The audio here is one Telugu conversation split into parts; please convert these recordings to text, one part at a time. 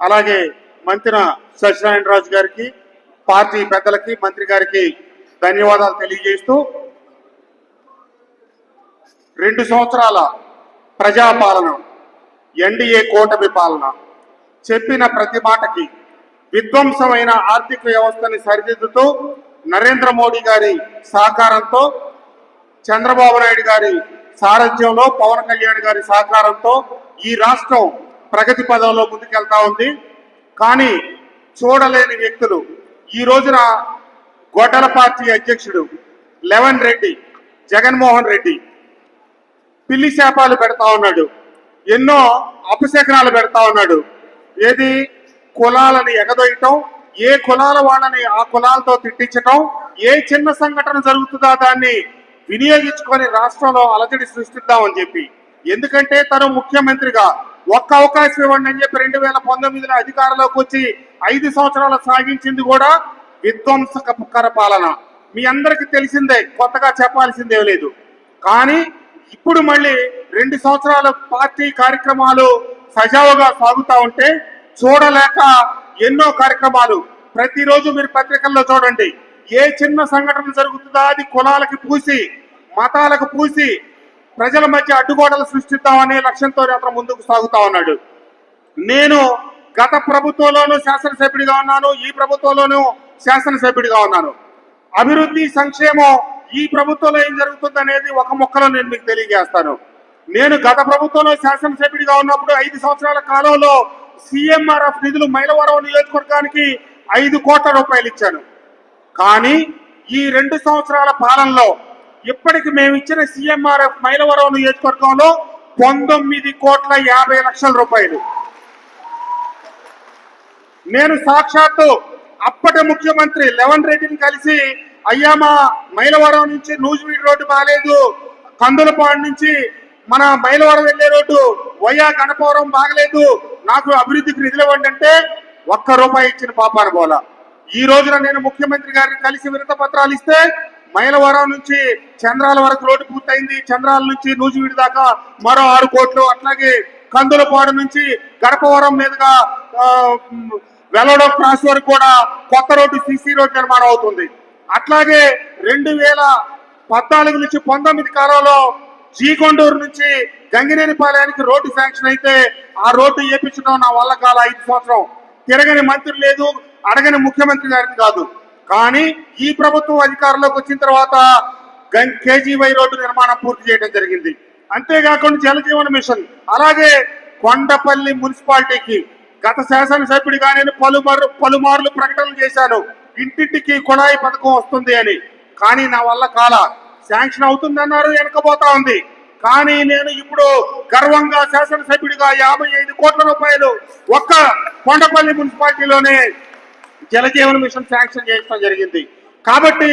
అలాగే మంత్రి సత్యనారాయణరాజు గారికి, పార్టీ పెద్దలకి, మంత్రి గారికి ధన్యవాదాలు తెలియజేస్తూ 2 సంవత్సరాల ప్రజాపాలన, ఎన్డీఏ కూటమి పాలన, చెప్పిన ప్రతి మాటకి విధ్వంసమైన ఆర్థిక వ్యవస్థని సరిదిద్దుతూ నరేంద్ర మోడీ గారి సహకారంతో, చంద్రబాబు నాయుడు గారి సారథ్యంలో, పవన్ కళ్యాణ్ గారి సహకారంతో ఈ రాష్ట్రం ప్రగతి పదంలో ముందుకెళ్తా ఉంది. కానీ చూడలేని వ్యక్తులు ఈ రోజున గొడ్డల పార్టీ అధ్యక్షుడు లెవెన్ రెడ్డి, జగన్మోహన్ రెడ్డి పిల్లి శాపాలు పెడతా ఉన్నాడు, ఎన్నో అపశకనాలు పెడతా ఉన్నాడు. ఏది కులాలని ఎగదొయ్యటం, ఏ కులాల వాళ్ళని ఆ కులాలతో తిట్టించటం, ఏ చిన్న సంఘటన జరుగుతుందో దాన్ని వినియోగించుకొని రాష్ట్రంలో అలజడి సృష్టిద్దామని చెప్పి. ఎందుకంటే తను ముఖ్యమంత్రిగా ఒక్క అవకాశం ఇవ్వండి అని చెప్పి 2019లో అధికారంలోకి వచ్చి 5 సంవత్సరాలు సాగించింది కూడా విధ్వంసకర పాలన. మీ అందరికీ తెలిసిందే, కొత్తగా చెప్పాల్సిందే లేదు. కానీ ఇప్పుడు మళ్ళీ 2 సంవత్సరాల పార్టీ కార్యక్రమాలు సజావుగా సాగుతా ఉంటే చూడలేక ఎన్నో కార్యక్రమాలు ప్రతిరోజు మీరు పత్రికల్లో చూడండి. ఏ చిన్న సంఘటన జరుగుతుందో అది కులాలకు పూసి, మతాలకు పూసి ప్రజల మధ్య అడ్డుగోడలు సృష్టిద్దామనే లక్ష్యంతో అతను ముందుకు సాగుతా ఉన్నాడు. నేను గత ప్రభుత్వంలోనూ శాసనసభ్యుడిగా ఉన్నాను, ఈ ప్రభుత్వంలోనూ శాసనసభ్యుడిగా ఉన్నాను. అభివృద్ధి, సంక్షేమం ఈ ప్రభుత్వంలో ఏం జరుగుతుంది అనేది ఒక ముక్కలో నేను మీకు తెలియజేస్తాను. నేను గత ప్రభుత్వంలో శాసనసభ్యుడిగా ఉన్నప్పుడు 5 సంవత్సరాల కాలంలో CMRF నిధులు మైలవరం నియోజకవర్గానికి 5 కోట్ల రూపాయలు ఇచ్చాను. కానీ ఈ 2 సంవత్సరాల పాలనలో ఇప్పటికి మేము ఇచ్చిన CMRF మైలవరం నియోజకవర్గంలో 19,50,00,000 రూపాయలు. నేను సాక్షాత్తు అప్పటి ముఖ్యమంత్రి లెవెన్ రెడ్డిని కలిసి, అయ్యా మా మైలవరం నుంచి నూజివీడు రోడ్డు బాగాలేదు, కందులపాడు నుంచి మన మైలవరం వెళ్లే రోడ్డు వయా గణపవరం బాగలేదు, నాకు అభివృద్ధికి నిధులు ఇవ్వండి అంటే ₹1 ఇచ్చిన పాపాన పోలా. ఈ రోజున నేను ముఖ్యమంత్రి గారిని కలిసి వినత పత్రాలు ఇస్తే మైలవరం నుంచి చంద్రాల వరకు రోడ్డు పూర్తయింది, చంద్రాల నుంచి నూజివీడు దాకా మరో 6 కోట్లు, అట్లాగే కందులపాడు నుంచి గడపవరం మీదుగా వెల్లడం క్రాస్ వరకు కూడా కొత్త రోడ్డు, CC రోడ్డు నిర్మాణం అవుతుంది. అట్లాగే 2014 నుంచి 19 కాలంలో జీకొండూరు నుంచి గంగినేనిపాలయానికి రోడ్డు శాంక్షన్ అయితే ఆ రోడ్డు వేయించడం నా వల్ల కాల. 5 సంవత్సరం తిరగని మంత్రి లేదు, అడగని ముఖ్యమంత్రి గారిని కాదు. కానీ ఈ ప్రభుత్వం అధికారంలోకి వచ్చిన తర్వాత KGY రోడ్డు నిర్మాణం పూర్తి చేయడం జరిగింది. అంతేకాకుండా జలజీవన మిషన్, అలాగే కొండపల్లి మున్సిపాలిటీకి గత శాసనసభ్యుడిగా నేను పలుమార్లు ప్రకటనలు చేశాను, ఇంటింటికి కుళాయి పథకం వస్తుంది అని. కానీ నా వల్ల కాల. శాంక్షన్ అవుతుందన్నారు, వెనకపోతా ఉంది. కానీ నేను ఇప్పుడు గర్వంగా శాసనసభ్యుడిగా 55 కోట్ల రూపాయలు ఒక్క కొండపల్లి మున్సిపాలిటీలోనే జలజీవన మిషన్ శాంక్షన్ చేయడం జరిగింది. కాబట్టి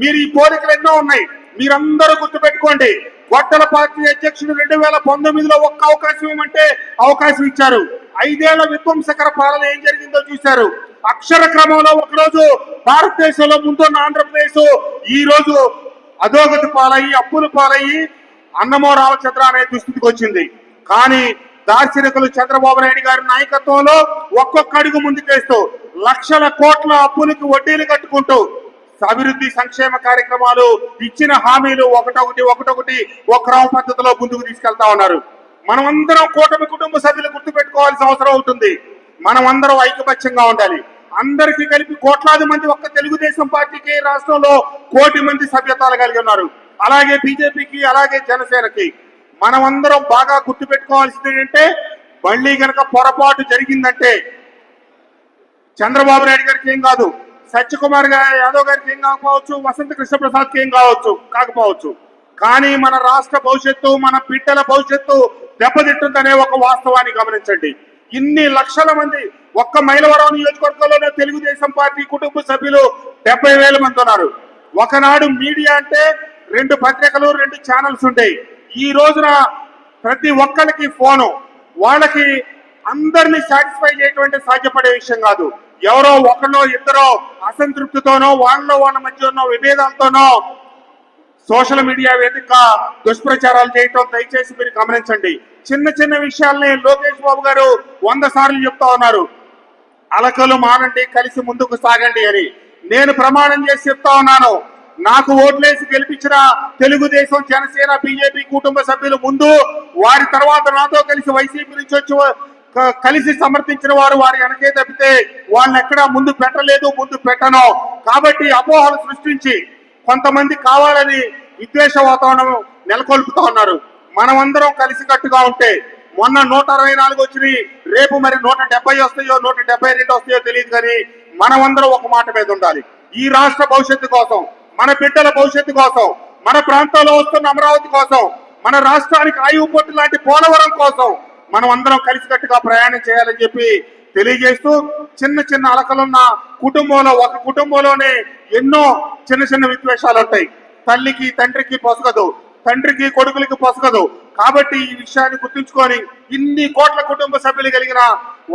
మీరు ఈ కోరికలు ఎన్నో ఉన్నాయి, మీరందరూ గుర్తుపెట్టుకోండి. గొడ్డల పార్టీ అధ్యక్షుడు 2019లో ఒక్క అవకాశం ఇవ్వమంటే అవకాశం ఇచ్చారు. 5 ఏళ్ల విధ్వంసకర పాలన ఏం జరిగిందో చూశారు. అక్షర క్రమంలో ఒకరోజు భారతదేశంలో ముందున్న ఆంధ్రప్రదేశ్ ఈ రోజు అధోగతి పాలయ్యి, అప్పుల పాలయ్యి, అన్నమో రామచంద్ర అనే దుస్థితికి వచ్చింది. కానీ దార్శనికులు చంద్రబాబు నాయుడు గారి నాయకత్వంలో ఒక్కొక్క అడుగు ముందుకేస్తూ లక్షల కోట్ల అప్పులకు వడ్డీలు కట్టుకుంటూ అభివృద్ధి, సంక్షేమ కార్యక్రమాలు, ఇచ్చిన హామీలు ఒకటొకటి ఒక క్రమ పద్ధతిలో ముందుకు తీసుకెళ్తా ఉన్నారు. మనమందరం కూటమి కుటుంబ సభ్యులు గుర్తుపెట్టుకోవాల్సిన అవసరం ఉంటుంది. మనమందరం ఐకమత్యంగా ఉండాలి. అందరికీ కలిపి కోట్లాది మంది ఒక్క తెలుగుదేశం పార్టీకి రాష్ట్రంలో 1 కోటి మంది సభ్యత్వాలు కలిగి ఉన్నారు. అలాగే బీజేపీకి, అలాగే జనసేనకి. మనమందరం బాగా గుర్తుపెట్టుకోవాల్సింది ఏంటంటే, మళ్ళీ కనుక పొరపాటు జరిగిందంటే చంద్రబాబు నాయుడు గారికి ఏం కాదు, సత్యకుమార్ యాదవ్ గారికి ఏం కాకపోవచ్చు, వసంత కృష్ణ ప్రసాద్కి ఏం కాకపోవచ్చు. కానీ మన రాష్ట్ర భవిష్యత్తు, మన బిడ్డల భవిష్యత్తు దెబ్బతింటుందనే ఒక వాస్తవాన్ని గమనించండి. ఇన్ని లక్షల మంది ఒక్క మైలవరం నియోజకవర్గంలోనే తెలుగుదేశం పార్టీ కుటుంబ సభ్యులు 70,000 మంది ఉన్నారు. ఒకనాడు మీడియా అంటే 2 పత్రికలు, 2 ఛానల్స్ ఉండేవి. ఈ రోజున ప్రతి ఒక్కరికి ఫోను. వాళ్ళకి అందరినీ సాటిస్ఫై చేయటువంటి సాధ్యపడే విషయం కాదు. ఎవరో ఒకళ్ళో ఇద్దరో అసంతృప్తితోనో, వాళ్ళ మధ్య ఉన్న విభేదాలతోనో సోషల్ మీడియా వేదిక దుష్ప్రచారాలు చేయటం దయచేసి మీరు గమనించండి. చిన్న చిన్న విషయాల్ని లోకేష్ బాబు గారు 100 సార్లు చెప్తా ఉన్నారు. అలకలు మానండి, కలిసి ముందుకు సాగండి అని నేను ప్రమాణం చేసి చెప్తా ఉన్నాను. నాకు ఓట్లేసి గెలిపించిన తెలుగుదేశం, జనసేన, బీజేపీ కుటుంబ సభ్యులు ముందు, వారి తర్వాత నాతో కలిసి వైసీపీ నుంచి వచ్చి కలిసి సమర్థించిన వారు వారి వెనకే తప్పితే వాళ్ళని ఎక్కడా ముందు పెట్టలేదు, ముందు పెట్టను. కాబట్టి అపోహలు సృష్టించి కొంతమంది కావాలని విద్వేష వాతావరణం నెలకొల్పుతా ఉన్నారు. మనమందరం కలిసికట్టుగా ఉంటే మొన్న 164 వచ్చినాయి, రేపు మరి 170 వస్తాయో 172 వస్తాయో తెలియదు, కానీ మనమందరం ఒక మాట మీద ఉండాలి. ఈ రాష్ట్ర భవిష్యత్తు కోసం, మన బిడ్డల భవిష్యత్తు కోసం, మన ప్రాంతాల్లో వస్తున్న అమరావతి కోసం, మన రాష్ట్రానికి ఆయువు పొట్టు లాంటి పోలవరం కోసం మనం అందరం కలిసికట్టుగా ప్రయాణం చేయాలని చెప్పి తెలియజేస్తూ, చిన్న చిన్న అలకలున్న కుటుంబంలో, ఒక కుటుంబంలోనే ఎన్నో చిన్న చిన్న విద్వేషాలు ఉంటాయి. తల్లికి తండ్రికి పొసగదు, తండ్రికి కొడుకులకి పొసగదు. కాబట్టి ఈ విషయాన్ని గుర్తుంచుకొని ఇన్ని కోట్ల కుటుంబ సభ్యులు కలిగిన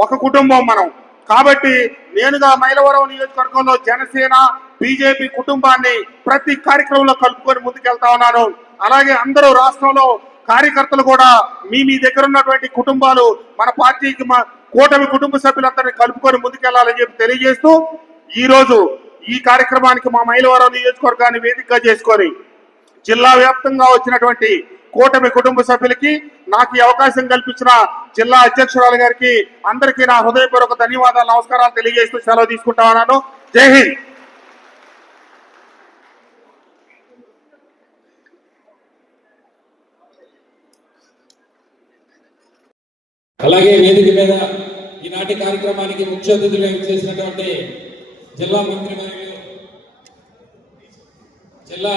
ఒక కుటుంబం మనం. కాబట్టి నేనుగా మైలవరం నియోజకవర్గంలో జనసేన, బీజేపీ కుటుంబాన్ని ప్రతి కార్యక్రమంలో కలుపుకొని ముందుకెళ్తా ఉన్నాను. అలాగే అందరూ రాష్ట్రంలో కార్యకర్తలు కూడా మీ దగ్గర ఉన్నటువంటి కుటుంబాలు మన పార్టీకి, మా కూటమి కుటుంబ సభ్యులందరినీ కలుపుకొని ముందుకెళ్లాలని చెప్పి తెలియజేస్తూ, ఈ రోజు ఈ కార్యక్రమానికి మా మైలవరం నియోజకవర్గాన్ని వేదికగా చేసుకొని జిల్లా వ్యాప్తంగా వచ్చినటువంటి కూటమి కుటుంబ సభ్యులకి, నాకు ఈ అవకాశం కల్పించిన జిల్లా అధ్యక్షురాలు గారికి అందరికీ నా హృదయపూర్వక ధన్యవాదాలు, నమస్కారాలు తెలియజేస్తూ సెలవు తీసుకుంటా ఉన్నాను. జై హింద్. అలాగే వేదిక మీద ఈనాటి కార్యక్రమానికి ముఖ్య అతిథులు చేసినటువంటి జిల్లా మంత్రివర్యులు, జిల్లా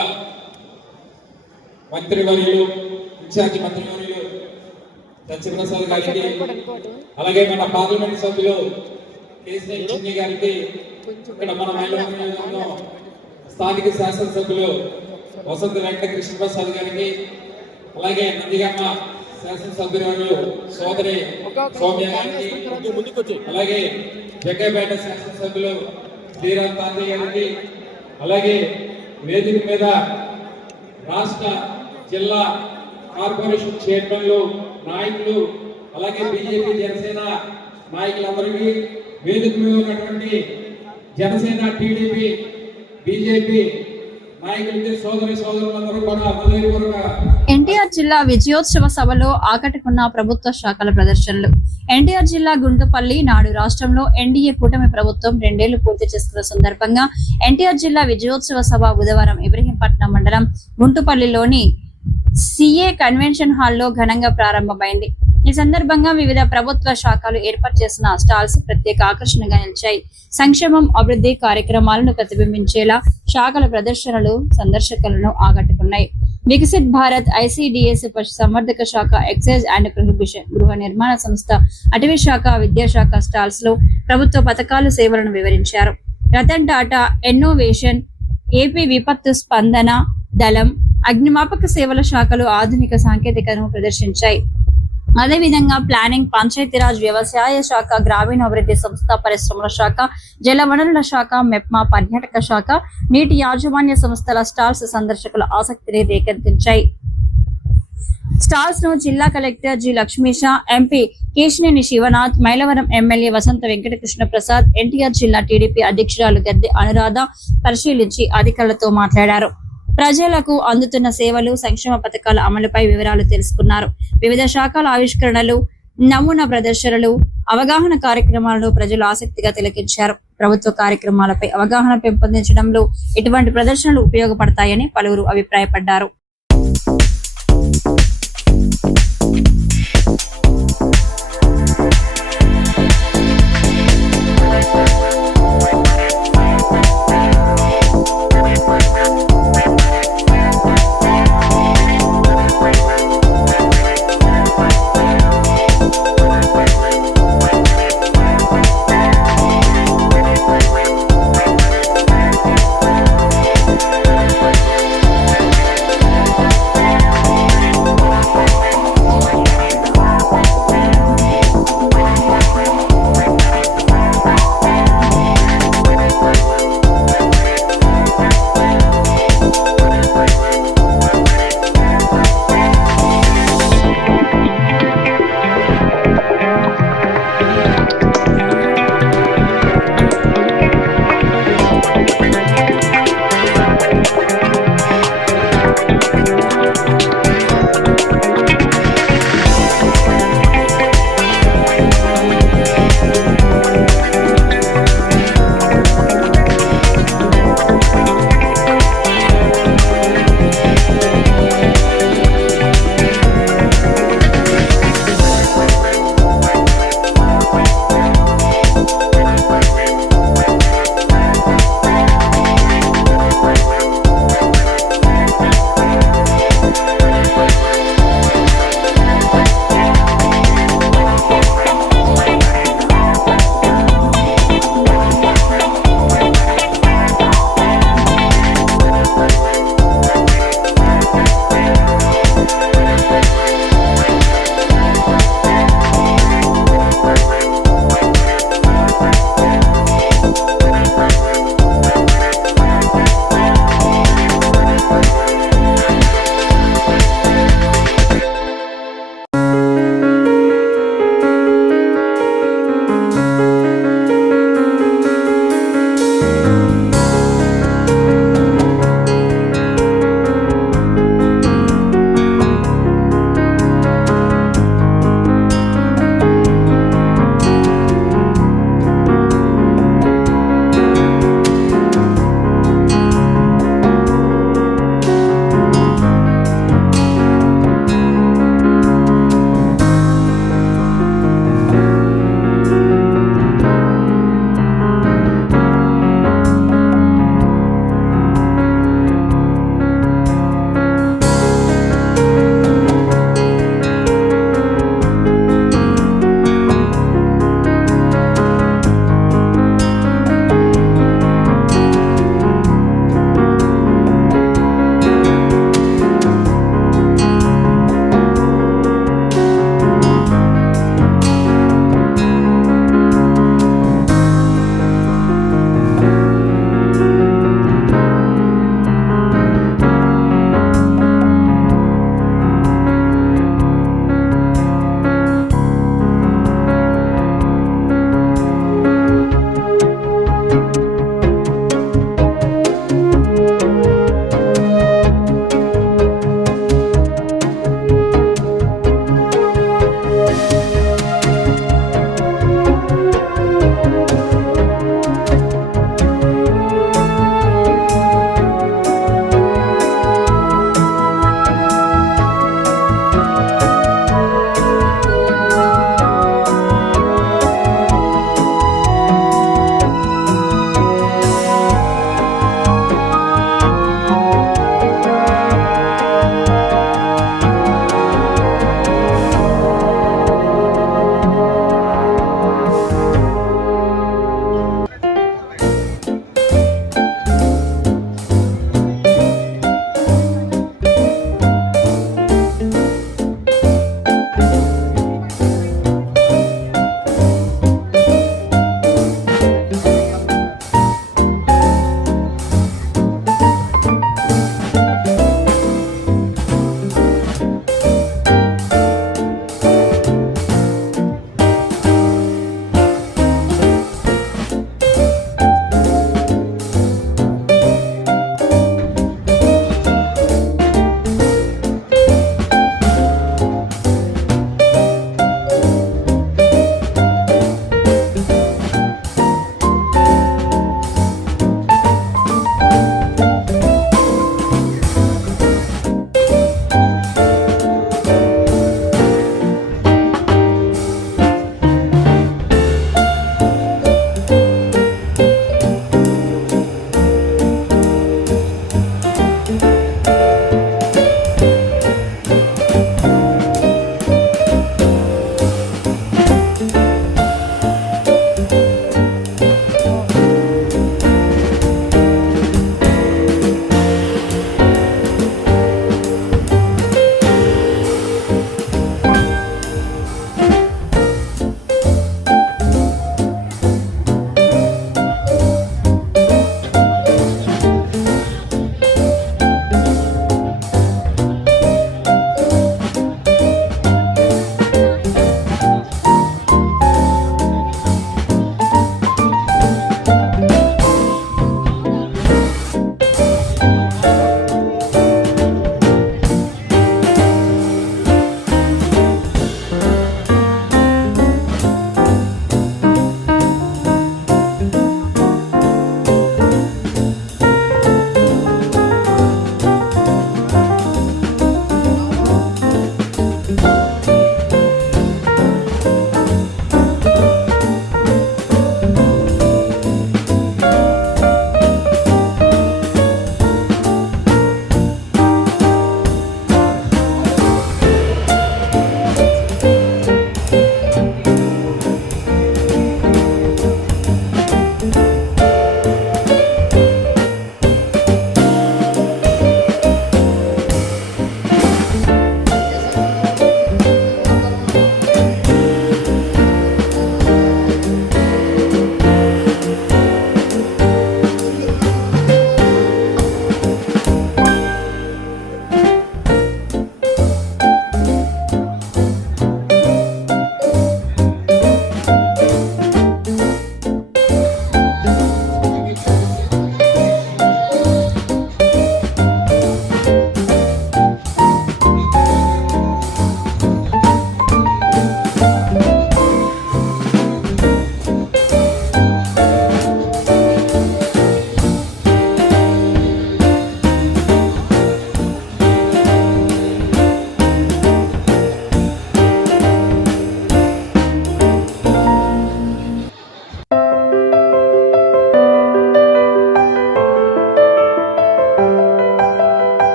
మంత్రివర్యులు, ఇన్ఛార్జి మంత్రివర్యులు సత్యప్రసాద్ గారికి, అలాగే మన పార్లమెంట్ సభ్యులు కేసీఆర్ చిన్ని గారికి, ఇక్కడ మన మైలవరంలో స్థానిక శాసనసభ్యులు వసంత వెంకట కృష్ణప్రసాద్ గారికి, అలాగే నందిగామ శాసనసభ్యులు సోదరి సౌమ్య గారికి, అలాగే జగ్గైపేట శాసనసభ్యులు శ్రీరామ్ తాతయ్య గారికి, అలాగే వేదిక మీద రాష్ట్ర జిల్లా కార్పొరేషన్ చైర్మన్లు, నాయకులు, అలాగే బీజేపీ జనసేన నాయకులందరికీ, వేదిక మీద ఉన్నటువంటి జనసేన, టీడీపీ, బీజేపీ నాయకులకి, సోదరి సోదరులందరూ కూడా హృదయపూర్వక ఎన్టీఆర్ జిల్లా విజయోత్సవ సభలో ఆకట్టుకున్న ప్రభుత్వ శాఖల ప్రదర్శనలు. ఎన్టీఆర్ జిల్లా గుంటుపల్లి నాడు రాష్ట్రంలో ఎన్డీఏ కూటమి ప్రభుత్వం 2 ఏళ్లు పూర్తి చేసుకున్న సందర్భంగా ఎన్టీఆర్ జిల్లా విజయోత్సవ సభ బుధవారం ఇబ్రహీంపట్నం మండలం గుంటుపల్లిలోని సిఏ కన్వెన్షన్ హాల్లో ఘనంగా ప్రారంభమైంది. ఈ సందర్భంగా వివిధ ప్రభుత్వ శాఖలు ఏర్పాటు చేసిన స్టాల్స్ ప్రత్యేక ఆకర్షణగా నిలిచాయి. సంక్షేమం, అభివృద్ధి కార్యక్రమాలను ప్రతిబింబించేలా శాఖల ప్రదర్శనలు సందర్శకులను ఆకట్టుకున్నాయి. వికసిత్ భారత్, ఐసిడిఎస్, పశు సంవర్ధక శాఖ, ఎక్సైజ్ అండ్ ప్రొహిబిషన్, గృహ నిర్మాణ సంస్థ, అటవీ శాఖ, విద్యాశాఖ స్టాల్స్ లో ప్రభుత్వ పథకాలు, సేవలను వివరించారు. రతన్ టాటా ఇన్నోవేషన్, ఏపీ విపత్తు స్పందన దళం, అగ్నిమాపక సేవల శాఖలు ఆధునిక సాంకేతికతను ప్రదర్శించాయి. అదేవిధంగా ప్లానింగ్, పంచాయతీరాజ్, వ్యవసాయ శాఖ, గ్రామీణాభివృద్ధి సంస్థ, పరిశ్రమల శాఖ, జల వనరుల శాఖ, మెప్మా, పర్యాటక శాఖ, నీటి యాజమాన్య సంస్థల స్టాల్స్ సందర్శకుల ఆసక్తిని రేకెత్తించాయి. స్టాల్స్ ను జిల్లా collector G Lakshmisha, MP Kesineni Sivanath, Mylavaram MLA Vasantha Venkatakrishna Prasad, NTR జిల్లా టీడీపీ అధ్యక్షురాలు గద్దె అనురాధ పరిశీలించి అధికారులతో మాట్లాడారు. ప్రజలకు అందుతున్న సేవలు, సంక్షేమ పథకాల అమలుపై వివరాలు తెలుసుకున్నారు. వివిధ శాఖల ఆవిష్కరణలు, నమూనా ప్రదర్శనలు, అవగాహన కార్యక్రమాలను ప్రజలు ఆసక్తిగా తిలకించారు. ప్రభుత్వ కార్యక్రమాలపై అవగాహన పెంపొందించడంలో ఇటువంటి ప్రదర్శనలు ఉపయోగపడతాయని పలువురు అభిప్రాయపడ్డారు.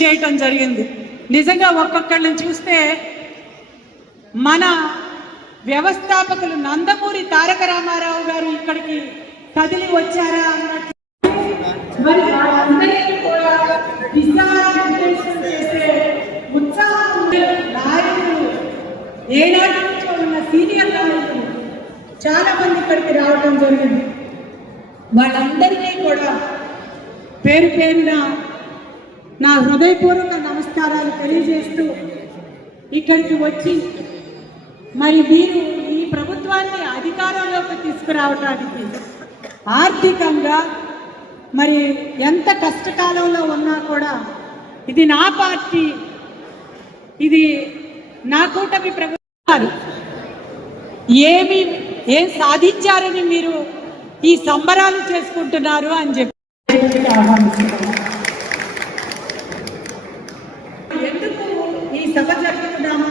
విచ్చేయటం జరిగింది. నిజంగా ఒక్కొక్కళ్ళని చూస్తే మన వ్యవస్థాపకులు నందమూరి తారక రామారావు గారు ఇక్కడికి కదిలి వచ్చారా అన్నట్టు మరి వాళ్ళందరికీ కూడా దిశానిర్దేశం చేసే ఉత్సాహం ఉండే నాయకులు, ఏనాటి నుంచో ఉన్న సీనియర్ నాయకులు చాలా మంది ఇక్కడికి రావడం జరిగింది. వాళ్ళందరినీ కూడా పేరు పేరున నా హృదయపూర్వక నమస్కారాలు తెలియజేస్తూ ఇక్కడికి వచ్చి మరి మీరు ఈ ప్రభుత్వాన్ని అధికారంలోకి తీసుకురావడానికి ఆర్థికంగా మరి ఎంత కష్టకాలంలో ఉన్నా కూడా ఇది నా పార్టీ, ఇది నా కూటమి ప్రభుత్వం, ఏం సాధించారని మీరు ఈ సంబరాలు చేసుకుంటున్నారు అని చెప్పి ఆహ్వానిస్తున్నాను. ఎందుకు ఈ సభ జరుపుతున్నాము?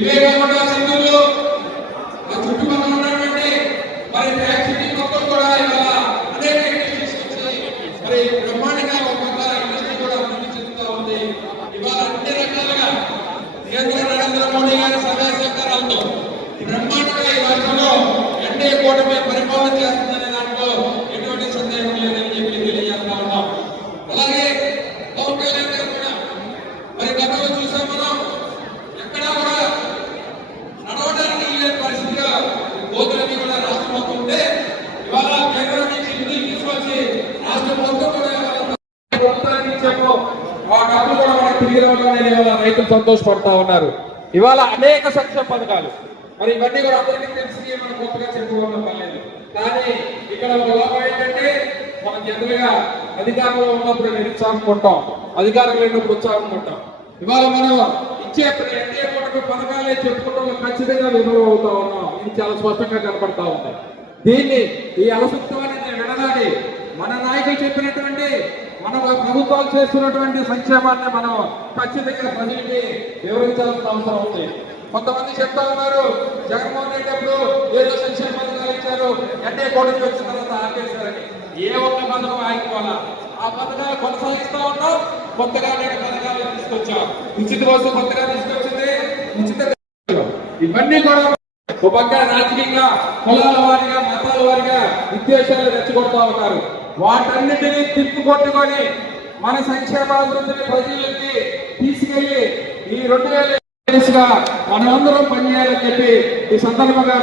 ఇవే కాకుండా సింగూరులో చుట్టుపక్కల ఉన్నటువంటి మరి ఫ్యాక్టరీ మొత్తం కూడా ఇవాళ అనేక ఇండస్ట్రీస్ వచ్చి మరి బ్రహ్మాండంగా ఒక ఇండస్ట్రీ కూడా అభివృద్ధి చెందుతూ ఉంది. ఇవాళ అన్ని రకాలుగా కేంద్ర నరేంద్ర మోడీ గారి సహాయ సహకారాలతో బ్రహ్మాండంగా ఈ రాష్ట్రంలో ఎన్డీఏ కూటమి పరిపాలన చేస్తుందనే దాంట్లో ఎటువంటి సందేహం లేదని చెప్పి తెలియజేస్తా ఉన్నాం. అలాగే పవన్ కళ్యాణ్ గారు కూడా మరి గతంలో చూసాం మనం, ఎక్కడా కూడా నడవడానికి లేని పరిస్థితిగా గోతులన్నీ కూడా రాష్ట్రం మొత్తం ఉంటే ఇవాళ కేంద్రం నుంచి నిధులు తీసుకొచ్చి రాష్ట్రం మొత్తం కూడా ప్రభుత్వానికి ఇచ్చాము. ఆ డబ్బులు కూడా మనకు తిరిగి రావడం ఇవాళ రైతులు సంతోషపడతా ఉన్నారు. ఇవాళ అనేక సంక్షేమ పథకాలు మరి ఇవన్నీ కూడా అందరికీ తెలిసి మనం కొత్తగా చెప్పుకోవడం పర్లేదు. కానీ ఇక్కడ ఒక లోపం ఏంటంటే మనం జనరల్గా అధికారంలో ఉన్నప్పుడు నిరుత్సాహం ఉంటాం, అధికారం లేనప్పుడు ఉత్సాహం ఉంటాం. ఇవాళ మనం ఇచ్చే ఎన్డీఏ కూటమి పథకాలే చెప్పుకుంటూ ఖచ్చితంగా విఫలం అవుతా ఉన్నాం. ఇది చాలా స్పష్టంగా కనపడతా ఉంది. దీన్ని ఈ అలసత్వాన్ని వినడానికి మన నాయకులు చెప్పినటువంటి మన ప్రభుత్వాలు చేస్తున్నటువంటి సంక్షేమాన్ని మనం ఖచ్చితంగా ప్రజలకి వివరించాల్సిన అవసరం ఉంది. కొంతమంది చెప్తా ఉన్నారు, జగన్మోహన్ రెడ్డి అప్పుడు ఏదో సంక్షేమ పథకాలు ఇచ్చారు, ఎన్డీఏ కూటమి వచ్చిన తర్వాత ఆపేశారని. ఏ ఒక్క పథకం ఆగిపోవాలా? ఆ పథకాలు కొనసాగిస్తా ఉన్నాం. కొత్తగా అనేక పథకాలు తీసుకొచ్చాం. ఉచిత కోసం కొత్తగా తీసుకొచ్చింది ఉచిత. ఇవన్నీ కూడా ఒక పక్క రాజకీయంగా కులాల వారిగా మతాల వారిగా విద్వేషాలు రెచ్చగొడతా ఉన్నారు. వాటన్నిటినీ తిప్పుకొట్టుకొని మన సంక్షేమాభివృద్ధిని ప్రజలకి తీసుకెళ్లి ఈ 2000 మనమందరం పనిచేయాలని చెప్పి ఈ సందర్భంగా